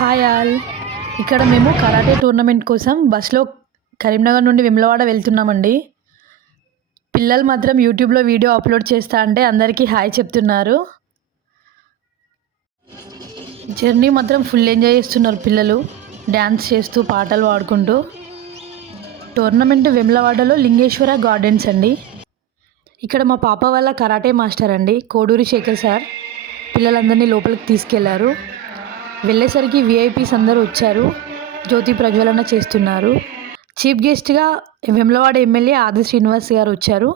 Hi all. ఇక్కడ మేము karate tournament కోసం బస్‌లో కరీంనగర్ నుండి వేములవాడ వెళ్తున్నామండి. పిల్లలు మాత్రం యూట్యూబ్‌లో వీడియో అప్‌లోడ్ చేస్తా అంటే అందరికీ హాయ్ చెప్తున్నారు. జర్నీ మాత్రం ఫుల్ ఎంజాయ్ చేస్తున్నారు పిల్లలు. డాన్స్ చేస్తూ, పాటలు పాడుకుంటూ. టోర్నమెంట్ వేములవాడలో లింగేశ్వర గార్డెన్స్ అండి. ఇక్కడ మా పాప వాళ్ళ కరాటే మాస్టర్ అండి, కోడూరి శేఖర్ సార్ పిల్లలందరినీ లోపలికి తీసుకెళ్లారు. వెళ్ళేసరికి విఐపీస్ అందరూ వచ్చారు. జ్యోతి ప్రజ్వలన చేస్తున్నారు. చీఫ్ గెస్ట్గా వేములవాడ ఎమ్మెల్యే ఆది శ్రీనివాస్ గారు వచ్చారు.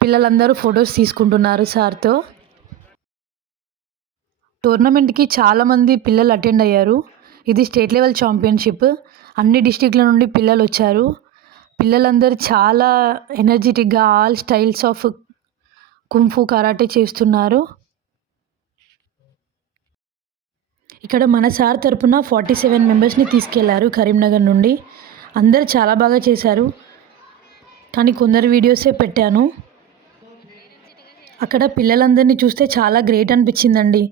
పిల్లలందరూ ఫొటోస్ తీసుకుంటున్నారు సార్తో. టోర్నమెంట్కి చాలామంది పిల్లలు అటెండ్ అయ్యారు. ఇది స్టేట్ లెవెల్ ఛాంపియన్షిప్. అన్ని డిస్టిక్ల నుండి పిల్లలు వచ్చారు. పిల్లలందరూ చాలా ఎనర్జెటిక్గా all styles of kung fu karate చేస్తున్నారు. ఇక్కడ మన సార్ తరపున 47 మెంబర్స్ని తీసుకెళ్లారు కరీంనగర్ నుండి. అందరు చాలా బాగా చేశారు, కానీ కొందరు వీడియోసే పెట్టాను. అక్కడ పిల్లలందరినీ చూస్తే చాలా గ్రేట్ అనిపించిందండి.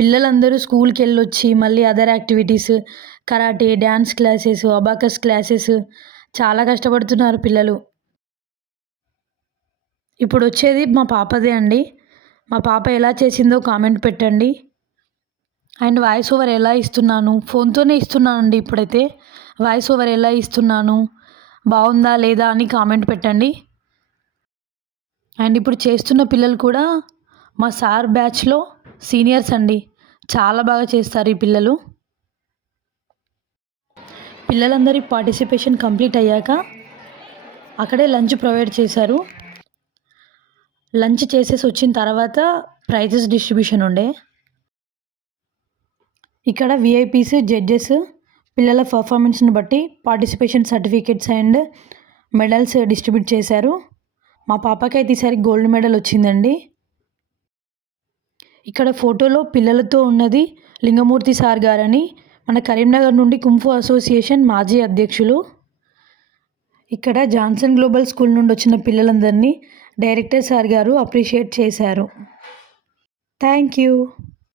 పిల్లలందరూ స్కూల్కి వెళ్ళొచ్చి మళ్ళీ other activities, karate, dance classes, abacus classes చాలా కష్టపడుతున్నారు పిల్లలు. ఇప్పుడు వచ్చేది మా పాపదే అండి. మా పాప ఎలా చేసిందో కామెంట్ పెట్టండి. అండ్ వాయిస్ ఓవర్ ఎలా ఇస్తున్నాను, ఫోన్తోనే ఇస్తున్నానండి. ఇప్పుడైతే వాయిస్ ఓవర్ ఎలా ఇస్తున్నాను, బాగుందా లేదా అని కామెంట్ పెట్టండి. అండ్ ఇప్పుడు చేస్తున్న పిల్లలు కూడా మా సార్ బ్యాచ్లో సీనియర్స్ అండి. చాలా బాగా చేస్తారు ఈ పిల్లలు. పిల్లలందరి పార్టిసిపేషన్ కంప్లీట్ అయ్యాక అక్కడే లంచ్ ప్రొవైడ్ చేశారు. లంచ్ చేసేసి వచ్చిన తర్వాత ప్రైజెస్ డిస్ట్రిబ్యూషన్ ఉండే. ఇక్కడ విఐపీస్, జడ్జెస్ పిల్లల పర్ఫార్మెన్స్ని బట్టి participation certificates and medals distribute చేశారు. మా పాపకి అయితే ఈసారి గోల్డ్ మెడల్ వచ్చిందండి. ఇక్కడ ఫోటోలో పిల్లలతో ఉన్నది లింగమూర్తి సార్ గారని, మన కరీంనగర్ నుండి కుంఫు అసోసియేషన్ మాజీ అధ్యక్షులు. ఇక్కడ జాన్సన్ గ్లోబల్ స్కూల్ నుండి వచ్చిన పిల్లలందరినీ డైరెక్టర్ సార్ గారు అప్రిషియేట్ చేశారు. Thank you.